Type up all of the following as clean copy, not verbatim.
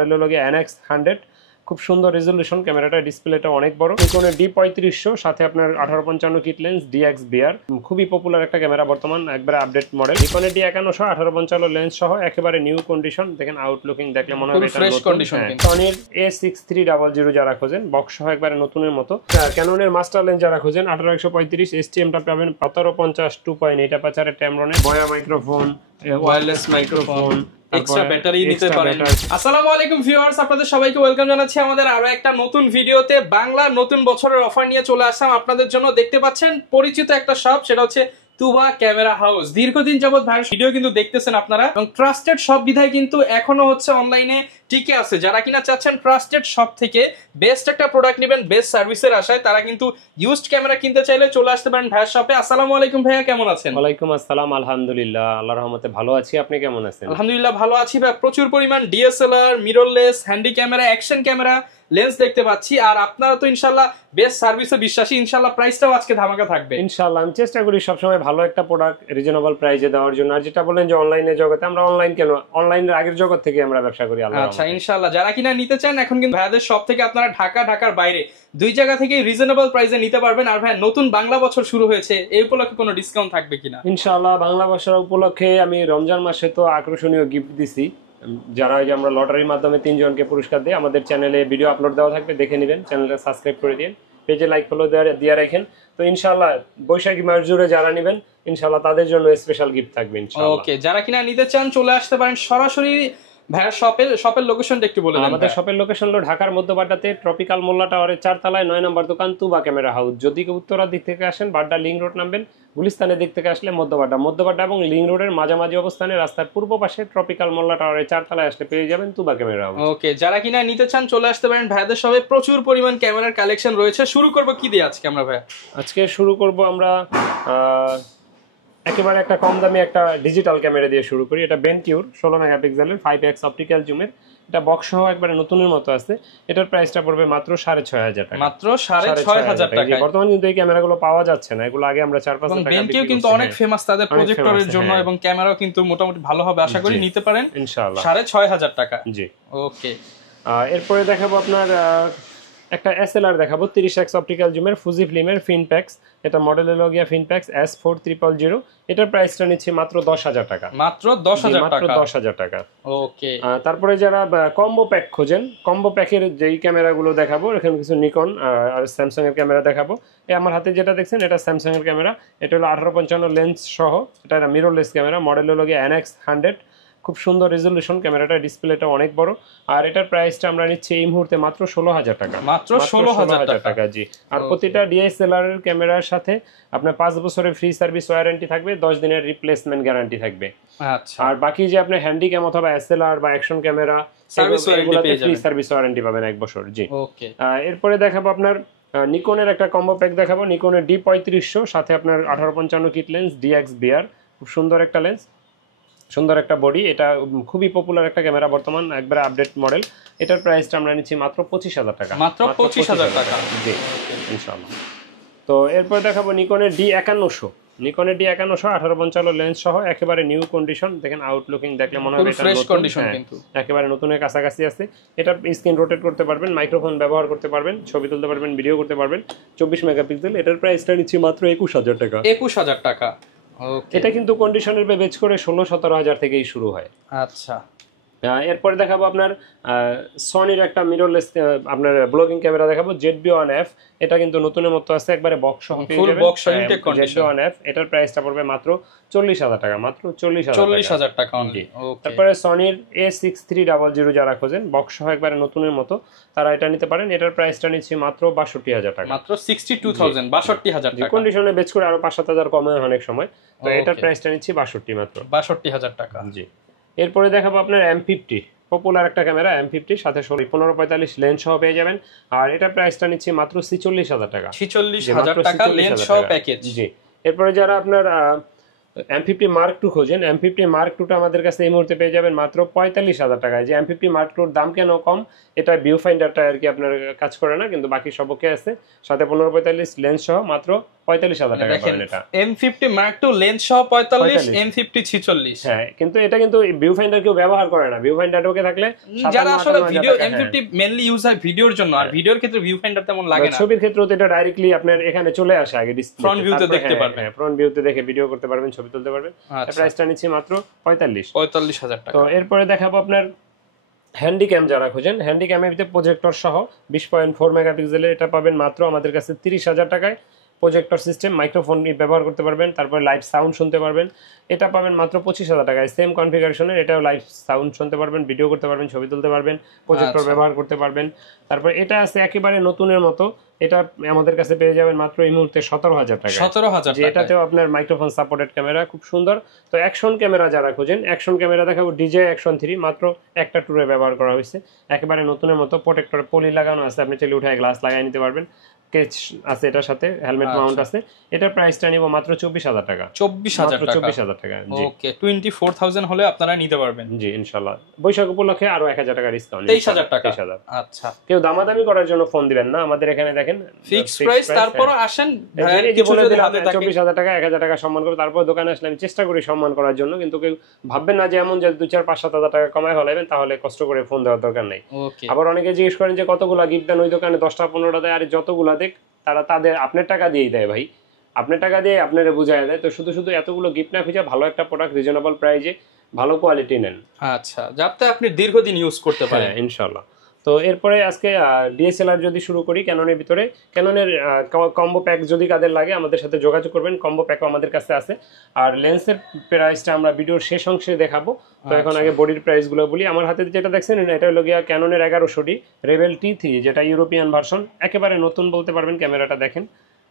Model হলো NX 100 খুব সুন্দর রেজোলিউশন ক্যামেরাটা ডিসপ্লেটা অনেক বড় নিকনের D3500 সাথে আপনার 1855 কিট লেন্স DXBR খুবই পপুলার একটা ক্যামেরা বর্তমান একবারে আপডেট মডেল নিকনের D5100 1855 লেন্স সহ একেবারে নিউ কন্ডিশন দেখেন আউটলুকিং দেখলে মনে হবে এটা ফ্রেশ কন্ডিশন সনির A6300 যারা খোঁজেন বক্স সহ একবারে নতুনের মতো ক্যাননের মাস্টার লেন্স যারা খোঁজেন 18135 STM-টা পাবেন 1750 2.8 অ্যাপাচারে ট্যামরনে বয়া microphone wireless microphone extra battery নিতে পারেন। আসসালামু আলাইকুম ভিউয়ার্স, আপনাদের সবাইকে ওয়েলকাম জানাচ্ছি আমাদের আরো একটা নতুন ভিডিওতে। বাংলা নতুন বছরের অফার নিয়ে চলে আসলাম আপনাদের জন্য। দেখতে পাচ্ছেন পরিচিত একটা শপ, সেটা হচ্ছে তুবা ক্যামেরা হাউস। দীর্ঘদিন যাবত ভাই ভিডিও কিন্তু দেখতেছেন আপনারা, এবং ট্রাস্টেড শপ বিধায় কিন্তু এখনো হচ্ছে অনলাইনে টিকে আছে। যারা কিনা চাচ্ছেন ট্রাস্টেড শপ থেকে বেস্ট একটা প্রোডাক্ট নেবেন বেস্ট সার্ভিসের আশায়, তারা কিন্তু ইউজড ক্যামেরা কিনতে চাইলে চলে আসতে পারেন ভাইয়ের শপে। আসসালামু আলাইকুম ভাইয়া, কেমন আছেন? ওয়ালাইকুম আসসালাম, আলহামদুলিল্লাহ আল্লাহর রহমতে ভালো আছি। আপনি কেমন আছেন? আলহামদুলিল্লাহ ভালো আছি ভাই। প্রচুর পরিমাণ DSLR, mirrorless, handy camera, action camera, lens দেখতে পাচ্ছি। আর আপনারা তো ইনশাআল্লাহ বেস্ট সার্ভিসে বিশ্বাসী, ইনশাআল্লাহ প্রাইসটাও আজকে ধামাকা থাকবে ইনশাআল্লাহ। আমি চেষ্টা করি সবসময় ভালো একটা প্রোডাক্ট রিজনেবল প্রাইসে দেওয়ার জন্য। আর যেটা বলেন যে অনলাইনের জগতে, আমরা অনলাইন কেন, অনলাইনের আগের জগৎ থেকে আমরা ব্যবসা করি। আচ্ছা ইনশাআল্লাহ, যারা কিনা নিতে চান এখন কিন্তু ভাইয়াদের শপ থেকে আপনারা ঢাকার বাইরে দুই জায়গা থেকে রিজনেবল প্রাইসে নিতে পারবেন। আর ভাই নতুন বাংলা বছর শুরু হয়েছে, এই উপলক্ষে কোনো ডিসকাউন্ট থাকবে কিনা? ইনশাআল্লাহ বাংলা বছর উপলক্ষে আমি রমজান মাসে তো আকর্ষণীয় গিফট দিছি। যারা ওই যে আমরা লটারির মাধ্যমে 3 জনকে পুরস্কার দিই, আমাদের চ্যানেলে ভিডিও আপলোড দেওয়া থাকবে, দেখে নেবেন। চ্যানেলটা সাবস্ক্রাইব করে দিন, পেজে লাইক ফলো দিয়ে রাখেন। তো ইনশাআল্লাহ বৈশাখী মাস জুড়ে যারা নেবেন ইনশাআল্লাহ তাদের জন্য স্পেশাল গিফট থাকবে ইনশাআল্লাহ। ওকে, যারা কিনা নিতে চান চলে আসতে পারেন সরাসরি। ভাইয়া শপের লোকেশনটা একটু বলে দেন। আমাদের শপের লোকেশন হলো ঢাকার মধ্যবাড্ডাতে ট্রপিক্যাল মোল্লা টাওয়ারের 4 তলায় 9 নম্বর দোকান তুবা ক্যামেরা হাউস। যদি কেউ উত্তরার দিক থেকে আসেন বাড্ডা লিংক রোড নামবেন, গুলিস্তানের দিক থেকে আসলে মধ্যবাড্ডা এবং লিংক রোডের মাঝামাঝি অবস্থানে রাস্তার পূর্ব পাশে ট্রপিক্যাল মোল্লা টাওয়ারের 4 তলায় আসলে পেয়ে যাবেন তুবা ক্যামেরা হাউস। ওকে, যারা কিনা নিতে চান চলে আসতে পারেন ভাইয়াদের শপে। প্রচুর পরিমাণ ক্যামেরার কালেকশন রয়েছে। শুরু করব কি দিয়ে আজকে আমরা ভাইয়া? আজকে শুরু করব আমরা একেবারে একটা কম দামি একটা ডিজিটাল ক্যামেরা দিয়ে শুরু করি। এটা বেনকিউর 16 মেগাপিক্সেলের 5x অপটিক্যাল জুমের। এটা বক্স সহ একবারে নতুনের মতো আছে। এটার প্রাইসটা পড়বে মাত্র 6500 টাকা। মাত্র 6500 টাকা। বর্তমানে কিন্তু এই ক্যামেরাগুলো পাওয়া যাচ্ছে না, এগুলো আগে আমরা 4-5 টাকা বেনকিউ কিন্তু অনেক ফেমাস তাদের প্রজেক্টরের জন্য, এবং ক্যামেরাও কিন্তু মোটামুটি ভালো হবে আশা করি। নিতে পারেন ইনশাআল্লাহ 6500 টাকা। জি ওকে, এরপরে দেখাবো আপনার একটা এসএলআর দেখাবো 30x অপটিক্যাল জুমের ফুজি ফিল্মের ফিনপ্যাক্স। এটা মডেল হলো গিয়া ফিনপ্যাক্স S4000। এটার প্রাইসটা নিচ্ছে মাত্র 10000 টাকা। মাত্র 10000 টাকা। মাত্র 10000 টাকা। ওকে, তারপরে যারা কম্বো প্যাক খোঁজেন, কম্বো প্যাকের যেই ক্যামেরাগুলো দেখাবো, এখানে কিছু নিকন আর স্যামসাং এর ক্যামেরা দেখাবো। আমার হাতে যেটা দেখছেন এটা স্যামসাং এর ক্যামেরা। এটা হলো 1855 লেন্স সহ, এটা মিররলেস ক্যামেরা, মডেল হলো গিয়া NX 100 খুব সুন্দর রেজোলিউশন ক্যামেরাটা ডিসপ্লেটা অনেক বড়। আর এটার প্রাইসটা আমরা নিচ্ছি এই মুহূর্তে মাত্র 16000 টাকা। মাত্র 16000 টাকা। জি। আর প্রতিটা ডিএসএলআর এর ক্যামেরার সাথে আপনার 5 বছরের ফ্রি সার্ভিস ওয়ারেন্টি থাকবে, 10 দিনের রিপ্লেসমেন্ট গ্যারান্টি থাকবে। আচ্ছা, আর বাকি যে আপনি হ্যান্ডি ক্যাম অথবা এসএলআর বা action camera service warranty free service warranty পাবেন 1 বছর। জি। ওকে, এরপরে দেখাবো আপনার নিকনের একটা কম্বো প্যাক দেখাবো। নিকনের D3500 সাথে আপনার 1855 কিট লেন্স DXBR খুব সুন্দর একটা লেন্স, সুন্দর একটা বডি। এটা খুবই পপুলার একটা ক্যামেরা বর্তমান একবারে আপডেট মডেল। এটার প্রাইসটা আমরা নিচ্ছি মাত্র 25000 টাকা। মাত্র 25000 টাকা। জি ইনশাআল্লাহ। তো এরপর দেখাবো নিকনের D5100। নিকনের D5100 1855 লেন্স সহ একেবারে নিউ কন্ডিশন। দেখেন আউটলুকিং দেখলে মনে হবে এটা ফ্রেশ কন্ডিশন, কিন্তু একেবারে নতুনের কাছাকাছি আছে। এটা স্ক্রিন রোটেট করতে পারবেন, মাইক্রোফোন ব্যবহার করতে পারবেন, ছবি তুলতে পারবেন, ভিডিও করতে পারবেন। 24 মেগাপিক্সেল। এটার প্রাইসটা নিচ্ছি মাত্র 21000 টাকা। 21000 টাকা। এটা কিন্তু কন্ডিশনের বেচ করে 16-17 থেকেই শুরু হয়। আচ্ছা, এরপরে দেখাবো আপনার সনির একটা মিররলেস আপনার ব্লগিং ক্যামেরা দেখাবো ZB-1F। এটা কিন্তু নতুনের মতো আছে, একবারে বক্স সহ full box intact condition. ZB-1F এটার প্রাইসটা পড়বে মাত্র 40000 টাকা। মাত্র 40000 টাকা অনলি। তারপরে সনির A6300 যারা খোঁজেন বক্স সহ একবারে নতুনের মতো, তারা এটা নিতে পারেন। এটার প্রাইসটা নিচ্ছি মাত্র 62000 টাকা। মাত্র 62000 62000 টাকা। কন্ডিশনে বেচ করে আরো 5-7 কমে অনেক সময়। তো এটার প্রাইসটা নিচ্ছি 62 মাত্র 62000 টাকা। জি। এরপরে দেখাবো আপনার M50 পপুলার একটা ক্যামেরা M50 সাথে 1545 লেন্স সহ পেয়ে যাবেন। আর এটার প্রাইসটা নিচ্ছি মাত্র 46000 টাকা। 46000 টাকা লেন্স সহ প্যাকেজ। জি। এরপরে যারা আপনার M50 Mark II খোঁজেন, M50 Mark II টা আমাদের কাছে এই মুহূর্তে পেয়ে যাবেন মাত্র 45,000 টাকায়। যে M50 Mark II এর দাম কেন কম, এটা ভিউ ফাইন্ডারটা আর কি আপনার কাজ করে না, কিন্তু বাকি সব ওকে আছে, সাথে 15-45 লেন্স সহ মাত্র 45,000 টাকা পাবেন এটা। M50 Mark II লেন্স সহ 45, M50 46। হ্যাঁ, কিন্তু এটা কিন্তু ভিউ ফাইন্ডার কেউ ব্যবহার করে না, ভিউ ফাইন্ডার ওকে থাকলে যারা আসলে ভিডিও M50 মেইনলি ইউজ হয় ভিডিওর জন্য, আর ভিডিওর ক্ষেত্রে ভিউ ফাইন্ডার তেমন লাগে না। ছবির ক্ষেত্রে তো এটা ডাইরেক্টলি আপনার এখানে চলে আসে আগে ডিসপ্লে, ফ্রন্ট ভিউতে দেখতে পারবেন, ফ্রন্ট ভিউতে দেখে ভিডিও করতে পারবেন, ছবি তুলতে পারবেন। প্রাইসটা নিচ্ছে মাত্র 45,000 টাকা। তো এরপরে দেখাবো আপনার হ্যান্ডিক্যাম যারা খোঁজেন, হ্যান্ডিক্যামের ভিতরে প্রজেক্টর সহ 20.4 মেগাপিক্সেলের, এটা পাবেন মাত্র আমাদের কাছে 30,000 টাকায়। প্রজেক্টর সিস্টেম, মাইক্রোফোন ব্যবহার করতে পারবেন, তারপর লাইভ সাউন্ড শুনতে পারবেন, এটা পাবেন মাত্র 25,000 টাকায়। সেম কনফিগারেশনের, এটাও লাইভ সাউন্ড শুনতে পারবেন, ভিডিও করতে পারবেন, ছবি তুলতে পারবেন, প্রজেক্টর ব্যবহার করতে পারবেন। তারপর এটা আছে একেবারে নতুনের মতো, এটা আমাদের কাছে পেয়ে যাবেন মাত্র এই মুহূর্তে 17,000 টাকা। 17,000 টাকা। এটাতেও আপনার মাইক্রোফোন সাপোর্টেড ক্যামেরা, খুব সুন্দর। তো অ্যাকশন ক্যামেরা যারা খোঁজেন, অ্যাকশন ক্যামেরা দেখাবো DJI Action 3, মাত্র একটা ট্যুরে ব্যবহার করা হয়েছে, একেবারে নতুনের মতো। প্রোটেক্টর পলি লাগানো আছে, আপনি চাইলে উঠায় গ্লাস লাগিয়ে নিতে পারবেন, কেচ আছে এটার সাথে, হেলমেট মাউন্ট আছে। এটার প্রাইসটা নিব মাত্র 24,000 টাকা। 24,000 টাকা। ওকে, 24,000 হলে আপনারা নিতে পারবেন। জি ইনশাআল্লাহ। বৈশাখ উপলক্ষে আরো 1,000 টাকা ডিসকাউন্ট, 23,000 টাকা। আচ্ছা, কেউ দামাদামি করার জন্য ফোন দিবেন না, আমাদের এখানে দেখেন ফিক্স প্রাইস। তারপর আসেন ভাইয়ের কিছু যদি হাতে থাকে 24,000 টাকা 1,000 টাকা সম্মান করে, তারপর দোকানে আসলে আমি চেষ্টা করি সম্মান করার জন্য, কিন্তু কেউ ভাববেন না যে এমন যে 2-4-5-7,000 টাকা কমায় হলাইবেন, তাহলে কষ্ট করে ফোন দেওয়ার দরকার নাই। আবার অনেকে জিজ্ঞেস করেন যে কতগুলা গিফট দেন, ওই দোকানে 10টা-15টা দেয়, আর যতগুলা দেখ তারা তাদের আপনার টাকা দিয়েই দেয় ভাই, আপনার টাকা দিয়ে আপনারা বুঝায় দেয়। তো শুধু শুধু এতগুলো গিফট না খুঁজে ভালো একটা প্রোডাক্ট রিজনেবল প্রাইসে ভালো কোয়ালিটি নেন, আচ্ছা, যাতে আপনি দীর্ঘদিন ইউজ করতে পারেন ইনশাআল্লাহ। তো এরপরে আজকে ডিএসএলআর যদি শুরু করি, ক্যাননের ভিতরে ক্যাননের কম্বো প্যাক যদি কাদের লাগে আমাদের সাথে যোগাযোগ করবেন, কম্বো প্যাকও আমাদের কাছে আছে। আর লেন্সের প্রাইসটা আমরা ভিডিওর শেষ অংশে দেখাবো। তো এখন আগে বডির প্রাইসগুলো বলি। আমার হাতে যেটা দেখছেন এটা হলো গিয়া ক্যাননের 1100D রেবেল T3, যেটা ইউরোপিয়ান ভার্সন, একেবারে নতুন বলতে পারবেন। ক্যামেরাটা দেখেন,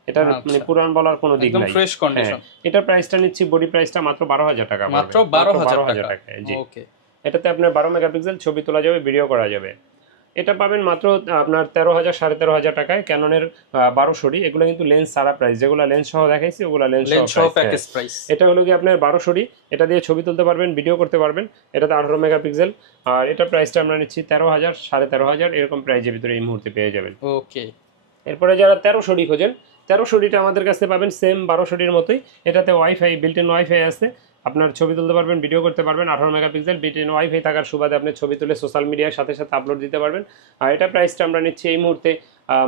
এটা মানে পুরান বলার কোনো দিক নাই, ফ্রেশ কন্ডিশন। এটার প্রাইসটা নিচ্ছি, বডি প্রাইসটা মাত্র 12,000 টাকা, মাত্র 12,000 টাকা। জি, ওকে। এটাতে আপনার 12 মেগাপিক্সেল ছবি তোলা যাবে, ভিডিও করা যাবে। এটা পাবেন মাত্র আপনার 13,000 13,500 টাকায়, ক্যাননের 1200D। এগুলো কিন্তু লেন্স সারা প্রাইস, যেগুলো লেন্স সহ দেখাইছি ওগুলো লেন্স সহ প্যাকেজ প্রাইস। এটা হলো কি আপনার 1200D, এটা দিয়ে ছবি তুলতে পারবেন, ভিডিও করতে পারবেন। এটাতে 18 মেগাপিক্সেল, আর এটা প্রাইসটা আমরা নিচ্ছি 13,000 13,500 এরকম প্রাইসের ভিতরে এই মুহূর্তে পেয়ে যাবেন। ওকে। এরপরে যারা 1300D খোঁজেন, 1300Dটা আমাদের কাছে পাবেন সেম 1200Dর মতোই। এটাতে ওয়াইফাই, বিল্ট ইন ওয়াইফাই আছে, আপনার ছবি তুলতে পারবেন, ভিডিও করতে পারবেন। 18 মেগাপিক্সেল বিল্ট ইন ওয়াইফাই থাকার সুবাদে আপনি ছবি তুলে সোশ্যাল মিডিয়ার সাথে সাথে আপলোড দিতে পারবেন। আর এটা প্রাইসটা আমরা নিচ্ছি এই মুহূর্তে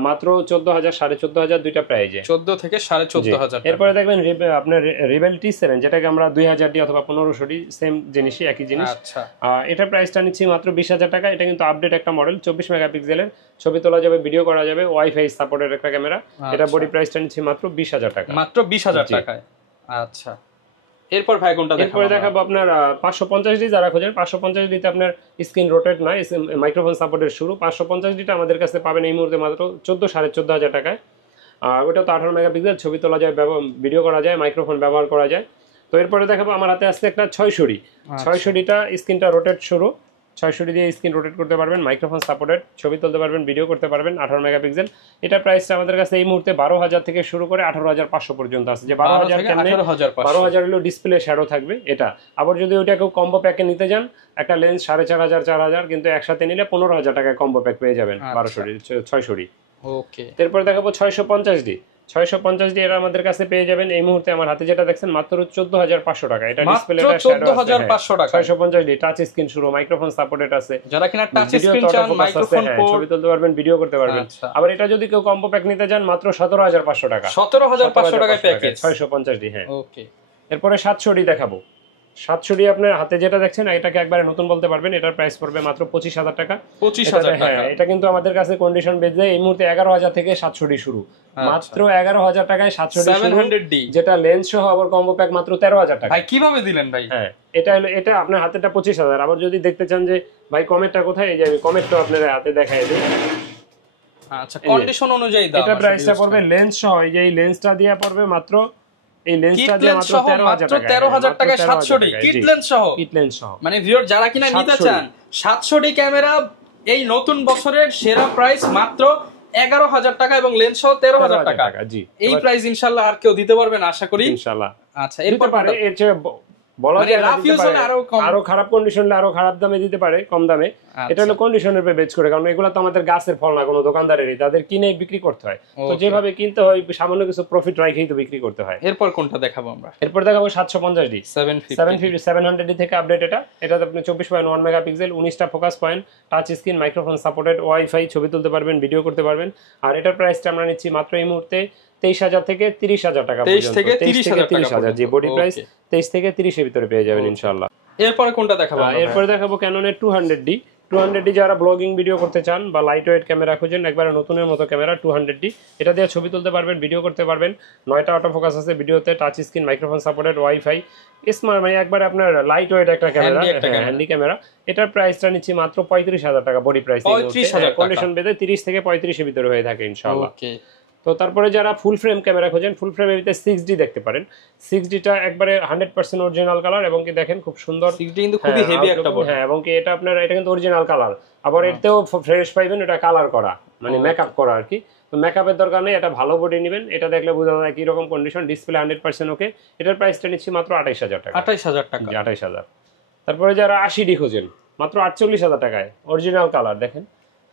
মাত্র 14,000 14,500 দুইটা প্রাইজে, 14 থেকে 14,500। এরপরে দেখবেন আপনার রেবেল T7, যেটাকে আমরা 2,000D অথবা 1500D, সেম জিনিসই, একই জিনিস। আচ্ছা, এটা প্রাইসটা নিচ্ছি মাত্র 20,000 টাকা। এটা কিন্তু আপডেট একটা মডেল, 24 মেগাপিক্সেলের, ছবি তোলা যাবে, ভিডিও করা যাবে, ওয়াইফাই সাপোর্টের একটা ক্যামেরা। এটা বডি প্রাইসটা নিচ্ছি মাত্র 20,000 টাকা, মাত্র 20,000 টাকায়। আচ্ছা, এরপর ভাই কোনটা দেখাবো? এরপরে দেখাবো আপনার 550D যারা খোঁজেন। 550Dতে আপনার স্ক্রিন রোটেট নয়, মাইক্রোফোন সাপোর্টের শুরু। 550Dটা আমাদের কাছে পাবেন এই মুহূর্তে মাত্র 14,500 টাকায়। আর ওটা তো 18 মেগাপিক্সেল, ছবি তোলা যায়, ভিডিও করা যায়, মাইক্রোফোন ব্যবহার করা যায়। তো এরপরে দেখাবো আমার হাতে আসছে একটা 600D। 600Dটা স্ক্রিনটা রোটেট শুরু, 600D দিয়ে স্ক্রিন রোটেট করতে পারবেন, মাইক্রোফোন সাপোর্টেড, ছবি তুলতে পারবেন, ভিডিও করতে পারবেন, 18 মেগাপিক্সেল। এটা প্রাইসটা আমাদের কাছে এই মুহূর্তে 12,000 থেকে শুরু করে 18,500 পর্যন্ত আছে। যে 12,000 হলো ডিসপ্লে শ্যাডো থাকবে এটা। আবার যদি ওইটা কেউ কম্বো প্যাকে নিতে যান, একটা লেন্স 4,500 4,000, কিন্তু একসাথে নিলে 15,000 টাকায় কম্বো প্যাক পেয়ে যাবেন 600D। ওকে। এরপর দেখাবো 650D। 650D এর আমাদের কাছে পেয়ে যাবেন এই মুহূর্তে আমার হাতে যেটা দেখছেন মাত্র 14,500 টাকা। এটা ডিসপ্লেটা 14,500 টাকা। 650D টাচ স্ক্রিন শুরু, মাইক্রোফোন সাপোর্টেড আছে, যারা কিনা টাচ স্ক্রিন চান, মাইক্রোফোন পোর্ট, ছবি তুলতে পারবেন, ভিডিও করতে পারবেন। আবার এটা যদি কেউ কম্বো প্যাক নিতে যান মাত্র 17,500 টাকা। 17,500 টাকায় প্যাকেজ 650D। হ্যাঁ, ওকে। এরপরে 700D দেখাবো। 700D আপনার হাতে যেটা দেখছেন এটাকে একবারে নতুন বলতে পারবেন। এটার প্রাইস পড়বে মাত্র 25,000 টাকা। 25,000 টাকা। এটা কিন্তু আমাদের কাছে কন্ডিশন বেজে এই মুহূর্তে 11,000 থেকে 700D শুরু, মাত্র 11,000 টাকায় 700D 700D, যেটা লেন্স সহ আবার কম্বো প্যাক মাত্র 13,000 টাকা। ভাই কিভাবে দিলেন ভাই? হ্যাঁ, এটা হলো, এটা আপনার হাতেটা 25,000। আবার যদি দেখতে চান যে ভাই কমেটটা কোথায়, এই যে আমি কমেটটা আপনাদের হাতে দেখাই দিই। আচ্ছা, কন্ডিশন অনুযায়ী দাম। এটা প্রাইসটা পড়বে লেন্স সহ, এই যে এই লেন্সটা দিয়ে পড়বে মাত্র, এই লেন্সটা দিয়ে মাত্র 13,000 টাকায় 700D কিট লেন্স সহ। কিট লেন্স সহ। মানে ভিউয়ার যারা কিনা নিতে চান 700D ক্যামেরা, এই নতুন বছরের সেরা প্রাইস মাত্র 11,000 টাকা এবং লেন্স সহ 13,000 টাকা। জি, এই প্রাইস ইনশাআল্লাহ আর কেউ দিতে পারবে না আশা করি ইনশাআল্লাহ। আচ্ছা, এরপর পারে এর চেয়ে বলা মানে যায় রাফ ইউজ হলে আরো খারাপ কন্ডিশন হলে আরো খারাপ দামে দিতে পারে, কম দামে। এটা হলো কন্ডিশনের উপর বেচ করে, কারণ এগুলো তো আমাদের গাছের ফল না, কোনো দোকানদারেরই, তাদের কিনে বিক্রি করতে হয়। তো যেভাবে কিনতে হয় সামান্য কিছু প্রফিট রাখেই তো বিক্রি করতে হয়। এরপর কোনটা দেখাবো আমরা? এরপর দেখাবো 750D 700D থেকে আপডেট। এটাতে আপনি 24.1 মেগাপিক্সেল, 19টা focus point, touch screen, microphone supported, wifi, ছবি তুলতে পারবেন, ভিডিও করতে পারবেন। আর এটার প্রাইসটা আমরা নিচ্ছি মাত্র এই মুহূর্তে 23,000 থেকে 30,000 টাকা পর্যন্ত। 23 থেকে 30,000 জি, বডি প্রাইস 23 থেকে 30 এর ভিতরে পেয়ে যাবেন ইনশাআল্লাহ। এরপরে কোনটা দেখাবো? এরপরে দেখাবো ক্যাননের 200D যারা ব্লগিং ভিডিও করতে চান বা লাইট ওয়েট ক্যামেরা খুঁজেন, একবারে নতুনের মতো ক্যামেরা 200D। এটা দিয়ে ছবি তুলতে পারবেন, ভিডিও করতে পারবেন। 9টা অটো ফোকাস আছে ভিডিওতে, touch screen, microphone supported, wifi, smart, মানে একবারে আপনার লাইট ওয়েট একটা ক্যামেরা, হ্যান্ডি ক্যামেরা। এটার প্রাইসটা নিচ্ছি মাত্র 35,000 টাকা বডি প্রাইস। 35,000 কন্ডিশন বেঁধে 30 থেকে 35 এর ভিতরে হয়ে থাকে ইনশাআল্লাহ। তো তারপরে যারা ফুল ফ্রেম ক্যামেরা খোঁজেন, ফুল ফ্রেমের ভিতরে 6D দেখতে পারেন। 6Dটা একবারে 100% অরিজিনাল কালার, এবং কি দেখেন খুব সুন্দর, 6D কিন্তু খুবই হেভি একটা বডি। হ্যাঁ, এবং কি এটা আপনার এটা কিন্তু অরিজিনাল কালার, আবার এতেও ফ্রেশ পাইবেন, এটা কালার করা, মানে মেকআপ করা আর কি। তো মেকআপের দরকার নেই, এটা ভালো বডি নেবেন, এটা দেখলে বোঝা যায় কি রকম কন্ডিশন, ডিসপ্লে 100% ওকে। এটার প্রাইসটা নিচ্ছি মাত্র 28,000 টাকা। 28,000 টাকা। 28,000। তারপরে যারা 80D খোঁজেন, মাত্র 48,000 টাকায়, অরিজিনাল কালার দেখেন,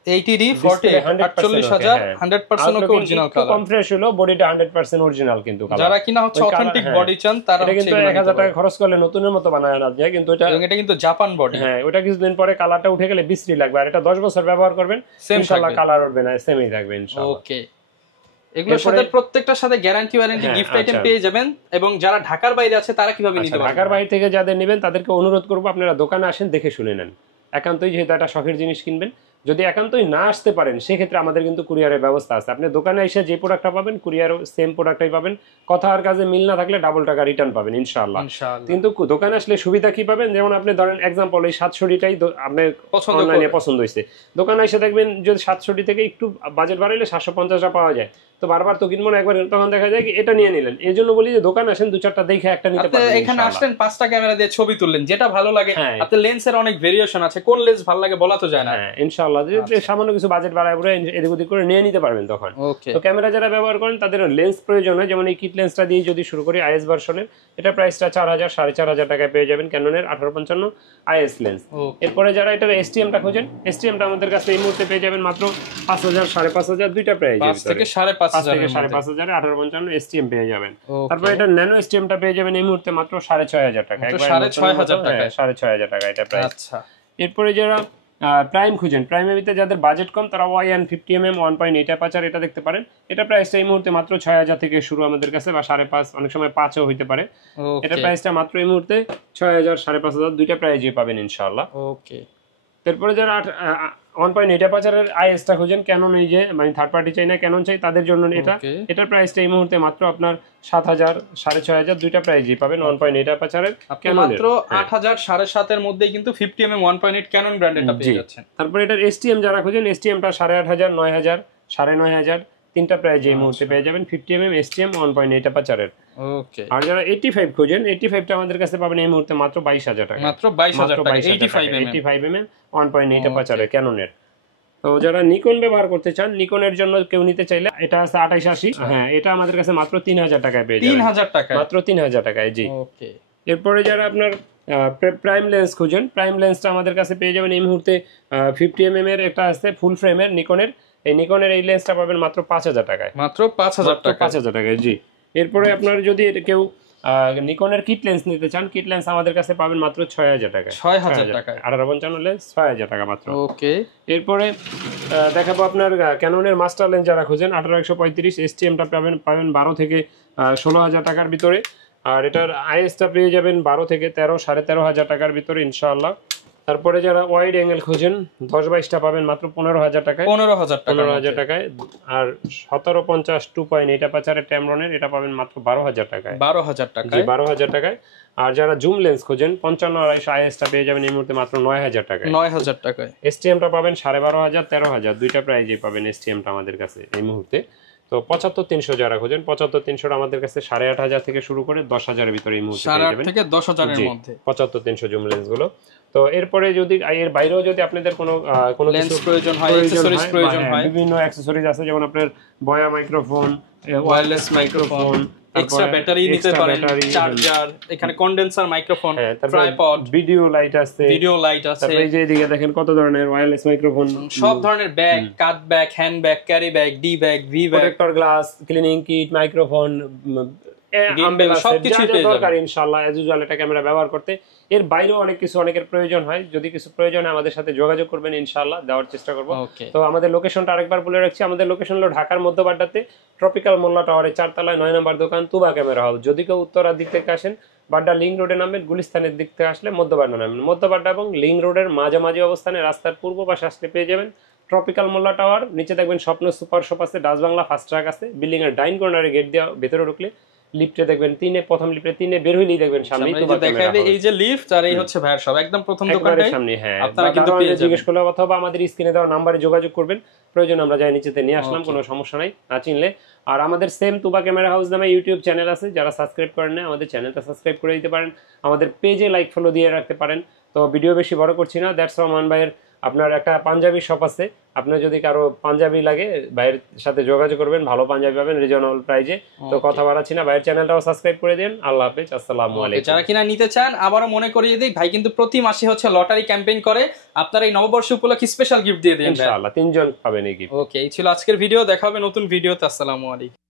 80D 40 48,000 100% ওকে অরিজিনাল কালার। কম ফ্রেশ হলো, বডিটা 100% অরিজিনাল কিন্তু কালার। যারা কিনা হচ্ছে অথেন্টিক বডি চান তারা এটা কিন্তু 1,000 টাকা খরচ করলে নতুনের মতো বানায় আনা যায়, কিন্তু এটা কিন্তু জাপান বডি। হ্যাঁ, ওটা কিছুদিন পরে কালারটা উঠে গেলে বিশ্রী লাগবে, আর এটা 10 বছর ব্যবহার করবেন ইনশাআল্লাহ কালার উঠবে না, সেমই থাকবে ইনশাআল্লাহ। ওকে, এগুলোর সাথে প্রত্যেকটার সাথে গ্যারান্টি ওয়ারেন্টি গিফট আইটেম পেয়ে যাবেন। এবং যারা ঢাকার বাইরে আছে তারা কিভাবে নিতে পারবে? ঢাকার বাইরে থেকে যাদের নেবেন তাদেরকে অনুরোধ করব আপনারা দোকানে আসেন, দেখে শুনে নেন। একান্তই যেহেতু একটা শখের জিনিস কিনবেন, যদি একান্তই না আসতে পারেন সেক্ষেত্রে আমাদের কিন্তু কুরিয়ারের ব্যবস্থা আছে। আপনি দোকানে এসে যে প্রোডাক্টটা পাবেন কুরিয়ারও সেম প্রোডাক্টটাই পাবেন। কথা আর কাজে মিল না থাকলে ডাবল টাকা রিটার্ন পাবেন ইনশাআল্লাহ। কিন্তু দোকানে আসলে সুবিধা কি পাবেন, যেমন আপনি ধরেন এক্সাম্পল এই 700Dটাই আপনার অনলাইনে পছন্দ হয়েছে, দোকানে এসে দেখবেন যদি 700D থেকে একটু বাজেট বাড়াইলে 750টা পাওয়া যায়, তো বারবার তো কিনবো না একবার, তখন দেখা যায় কি এটা নিয়ে নিলেন। এই জন্য বলি যে দোকানে আসেন, 2-4টা দেখে একটা নিতে পারবেন। এখানে আসলেন 5টা ক্যামেরা দিয়ে ছবি তুললেন, যেটা ভালো লাগে। আপনার লেন্সের অনেক ভেরিয়েশন আছে, কোন লেন্স ভালো লাগে বলা তো যায় না। হ্যাঁ, ইনশাআল্লাহ সামান্য কিছু বাজেট বাড়ায় পরে এদিক ওদিক করে নিয়ে নিতে পারবেন তখন। তো ক্যামেরা যারা ব্যবহার করেন তাদের লেন্স প্রয়োজন হয়, যেমন এই কিট লেন্সটা দিয়ে যদি শুরু করি আইএস ভার্সনের, এটা প্রাইসটা 4,000 4,500 টাকায় পেয়ে যাবেন, ক্যাননের 1855 আইএস লেন্স। এরপরে যারা এটার এসটিএমটা খোঁজেন, এসটিএমটা আমাদের কাছে এই মুহূর্তে পেয়ে যাবেন মাত্র 5,000 5,500 দুইটা প্রাইস, 5 থেকে 5,500 5,500 1855 এসটিএম পেয়ে যাবেন। তারপর এটা ন্যানো এসটিএমটা পেয়ে যাবেন এই মুহূর্তে মাত্র 6,500 টাকা, একবার 6,500 টাকা, 6,500 টাকা এটা প্রাইস। আচ্ছা, এরপরে যারা প্রাইম খুঁজেন, প্রাইমের ভিতরে যাদের বাজেট কম তারা Y150mm 1.8 অ্যাপারচার এটা দেখতে পারেন। এটা প্রাইসটা এই মুহূর্তে মাত্র 6,000 থেকে শুরু আমাদের কাছে, বা 5.5, অনেক সময় 5ও হইতে পারে। এটা প্রাইসটা মাত্র এই মুহূর্তে 6,000 5,500 দুইটা প্রাইজে পাবেন ইনশাআল্লাহ। ওকে, তারপরে যারা 1.8 অ্যাপারচারের আইএসটা খুঁজেন, ক্যানন এই যে মানে থার্ড পার্টি চাই না, ক্যানন চাই, তাদের জন্য এটার প্রাইসটা এই মুহূর্তে মাত্র আপনার 7,000 6,500 দুইটা প্রাইজে পাবেন 1.8 অ্যাপারচারের ক্যানন, মাত্র 8,000 7,500 এর মধ্যেই কিন্তু 50mm 1.8 ক্যানন ব্র্যান্ডেরটা পেয়ে যাচ্ছেন। তারপর এটার এসটিএম যারা খুঁজেন, এসটিএমটা 8,500 9,000 9,500 তিনটা প্রাইস এই মুহূর্তে পেয়ে যাবেন 50mm এসটিএম 1.8 অ্যাপারচারের। ওকে, আর যারা 85 খুঁজেন, 85টা আমাদের কাছে পাবেন এই মুহূর্তে মাত্র 22,000 টাকা, মাত্র 22,000 টাকা 85mm 1.8 অ্যাপারচারের ক্যাননের। তো যারা নিকন ব্যবহার করতে চান, নিকনের জন্য কেউ নিতে চাইলে এটা আছে 2880, হ্যাঁ এটা আমাদের কাছে মাত্র 3,000 টাকায় পেয়ে যাবেন, 3,000 টাকা, মাত্র 3,000 টাকায়। জি, ওকে। এরপরে যারা আপনার প্রাইম লেন্স খুঁজেন, প্রাইম লেন্সটা আমাদের কাছে পেয়ে যাবেন এই মুহূর্তে 50mm এর একটা আছে ফুল ফ্রেমের নিকনের, এই নিকনের এই লেন্সটা পাবেন মাত্র 5,000 টাকায়, মাত্র 5,000 টাকা, 5,000 টাকায়। জি, এরপরে আপনার যদি কেউ নিকনের কিট লেন্স নিতে চান, কিট লেন্স আমাদের কাছে পাবেন মাত্র 6,000 টাকায়, 6,000 টাকায় 1855 লেন্স 6,000 টাকা মাত্র। ওকে, এরপরে দেখাবো আপনার ক্যাননের মাস্টার লেন্স যারা খুঁজেন, 18-135 এসটিএমটা পাবেন 12 থেকে 16,000 টাকার ভিতরে, আর এটার আইএসটা পেয়ে যাবেন 12 থেকে 13-13,500 টাকার ভিতরে ইনশাআল্লাহ। তারপরে যারা ওয়াইড অ্যাঙ্গেল খুঁজেন 10-22টা পাবেন মাত্র 15,000 টাকায়, 15,000 টাকায়। আর 1750 2.8 অ্যাপারচারের ট্যামরনের এটা পাবেন মাত্র 12,000 টাকায়, 12,000 টাকায়, জি 12,000 টাকায়। আর যারা জুম লেন্স খুঁজেন 55-250 আইএসটা পেয়ে যাবেন এই মুহূর্তে মাত্র 9,000 টাকায়, 9,000 টাকায়। এসটিএমটা পাবেন 12,500 13,000 দুইটা প্রাইজে পাবেন এসটিএমটা আমাদের কাছে এই মুহূর্তে। তো 75-300 যারা খোঁজেন, 75-300 আমাদের কাছে 8,500 থেকে শুরু করে 10,000 এর ভিতরে এই মুহূর্তে পেয়ে যাবেন, 8,500 থেকে 10,000 এর মধ্যে 75-300 জুম লেন্স গুলো। তো এরপরে যদি এর বাইরেও যদি আপনাদের কোনো কোনো লেন্স কিছু প্রয়োজন হয়, অ্যাকসেসরিজ প্রয়োজন হয়, বিভিন্ন অ্যাকসেসরিজ আছে, যেমন আপনার বয়া microphone, wireless microphone, extra battery নিতে পারেন, চার্জার, এখানে condenser microphone, tripod, video light আছে, তারপরে এই যে এদিকে দেখেন কত ধরনের ওয়্যারলেস মাইক্রোফোন, সব ধরনের bag, cut bag, hand bag, carry bag, D bag, V bag, protector glass, cleaning kit, microphone, সবকিছু দরকার ইনশাআল্লাহ এজ ইউজুয়াল এটা ক্যামেরা ব্যবহার করতে। এর বাইরেও অনেক কিছু অনেকের প্রয়োজন হয়, যদি কিছু প্রয়োজন হয় আমাদের সাথে যোগাযোগ করবেন, ইনশাআল্লাহ দেওয়ার চেষ্টা করব। তো আমাদের লোকেশনটা আরেকবার বলে রাখছি, আমাদের লোকেশন হলো ঢাকার মধ্যবাড্ডাতে ট্রপিক্যাল মোল্লা টাওয়ারের 4 তলায় 9 নম্বর দোকান তুবা ক্যামেরা হাউস। যদি কেউ উত্তরার দিক থেকে আসেন, বাড্ডা লিংক রোডে নামবেন, গুলিস্তানের দিক থেকে আসলে মধ্যবাড্ডা নামবেন, মধ্যবাড্ডা এবং লিংক রোডের মাঝামাঝি অবস্থানে রাস্তার পূর্ব পাশে আসলে পেয়ে যাবেন ট্রপিক্যাল মোল্লা টাওয়ার। নিচে দেখবেন স্বপ্ন সুপার শপ আছে, ডাচ বাংলা ফার্স্ট ট্রাক আছে, বিল্ডিং এর ডাইন কর্নারে গেট দিয়ে ভেতরে ঢুকলে লিফটে দেখবেন প্রথম লিফটে 3 বের হইলেই দেখবেন সামনেই তো দেখাবে এই যে লিফট, আর এই হচ্ছে ভাইয়ের সব একদম প্রথম দোকানের সামনে। হ্যাঁ, আপনারা কিন্তু পেয়ে যাবেন, জিজ্ঞেস করলে অথবা আমাদের স্ক্রিনে দেওয়া নম্বরে যোগাযোগ করবেন, প্রয়োজন আমরা যাই নিচেতে নিয়ে আসলাম, কোনো সমস্যা নাই না চিনলে। আর আমাদের সেম তুবা ক্যামেরা হাউস নামে ইউটিউব চ্যানেল আছে, যারা সাবস্ক্রাইব করেন না আমাদের চ্যানেলটা সাবস্ক্রাইব করে দিতে পারেন, আমাদের পেজে লাইক ফলো দিয়ে রাখতে পারেন। তো ভিডিও বেশি বড় করছি না, দ্যাটস রহমান ভাইয়ের আপনার একটা পাঞ্জাবি শপ আছে, আপনার যদি কারো পাঞ্জাবি লাগে ভাইয়ের সাথে যোগাযোগ করবেন, ভালো পাঞ্জাবি পাবেন রিজনেবল প্রাইজে। তো কথা বাড়াচ্ছি না, ভাইয়ের চ্যানেলটাও সাবস্ক্রাইব করে দেন। আল্লাহ হাফেজ, আসসালামু আলাইকুম। যারা কিনা নিতে চান আবারও মনে করিয়ে দিই, ভাই কিন্তু প্রতি মাসে হচ্ছে লটারি ক্যাম্পেইন করে, আপনারা এই নববর্ষ উপলক্ষে স্পেশাল গিফট দিয়ে দেন ইনশাআল্লাহ, 3 জন পাবেন এই গিফট। ওকে, এই ছিল আজকের ভিডিও, দেখা হবে নতুন ভিডিওতে। আসসালামু আলাইকুম।